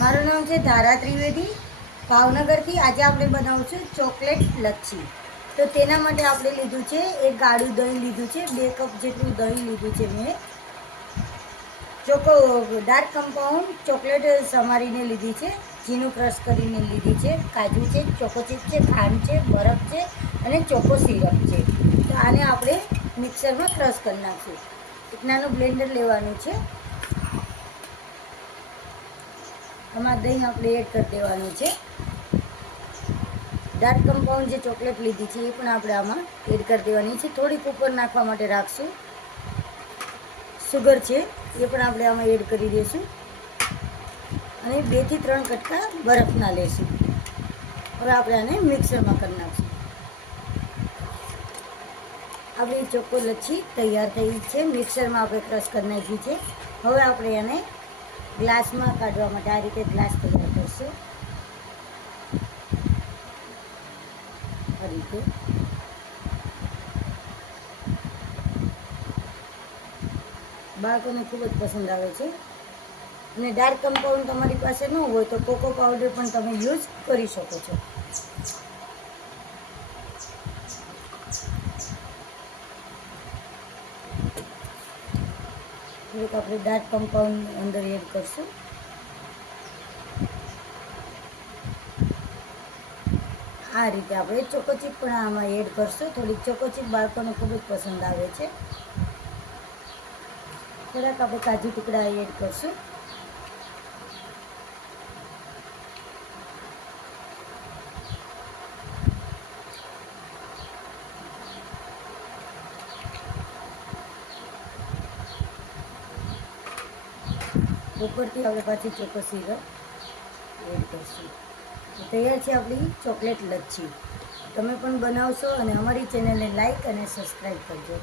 મારું નામ છે ધારા ત્રિવેદી. ભાવનગરથી આજે આપણે બનાવશું ચોકલેટ લચ્છી. તો તેના માટે આપણે લીધું છે એક ગાડું દહીં લીધું છે, બે કપ જેટલું દહીં લીધું છે મેં. ચોકો ડાર્ક કમ્પાઉન્ડ ચોકલેટ સમારીને લીધી છે ઝીનું ક્રશ કરીને લીધી છે, કાજુ છે, ચોકો ચીપ છે, ખાંડ છે, બરફ છે અને ચોકો સિરપ છે. તો આને આપણે મિક્સરમાં ક્રશ કરી નાખશું. એક નાનું બ્લેન્ડર લેવાનું છે. આમાં દહીં આપણે એડ કરી દેવાનું છે. ડાર્ક કમ્પાઉન્ડ જે ચોકલેટ લીધી છે એ પણ આપણે આમાં એડ કરી દેવાની છે. થોડીક ઉપર નાખવા માટે રાખશું. સુગર છે, એ પણ આપણે આમાં એડ કરી દઈશું. અને બેથી ત્રણ કટકા બરફના લેશું. હવે આપણે આને મિક્સરમાં કરી નાખશું. આપણી ચોખ્ખો લચ્છી તૈયાર થઈ છે. મિક્સરમાં આપણે ક્રશ કરી નાખી છે. હવે આપણે એને ગ્લાસમાં કાઢવા માટે આ રીતે ગ્લાસ તૈયાર કરશું. આ રીતે. બાળકોને ખૂબ જ પસંદ આવે છે. અને ડાર્ક કમ્પાઉન્ડ તમારી પાસે ન હોય તો કોકો પાવડર પણ તમે યુઝ કરી શકો છો. થોડુંક આપણે ડાર્ક કમ્પાઉન્ડ અંદર એડ કરશું. આ રીતે આપણે ચોકોચીપ પણ આમાં એડ કરશું. થોડીક ચોકોચીપ બાળકોને ખૂબ જ પસંદ આવે છે. થોડાક આપણે કાજુ ટુકડા એડ કરશું. ઉપરથી આપણે પાછી ચોકો સિરપ એડ કરશું. તૈયાર છે આપણી ચોકલેટ લચ્છી. તમે પણ બનાવશો અને અમારી ચેનલને લાઈક અને સબસ્ક્રાઈબ કરજો.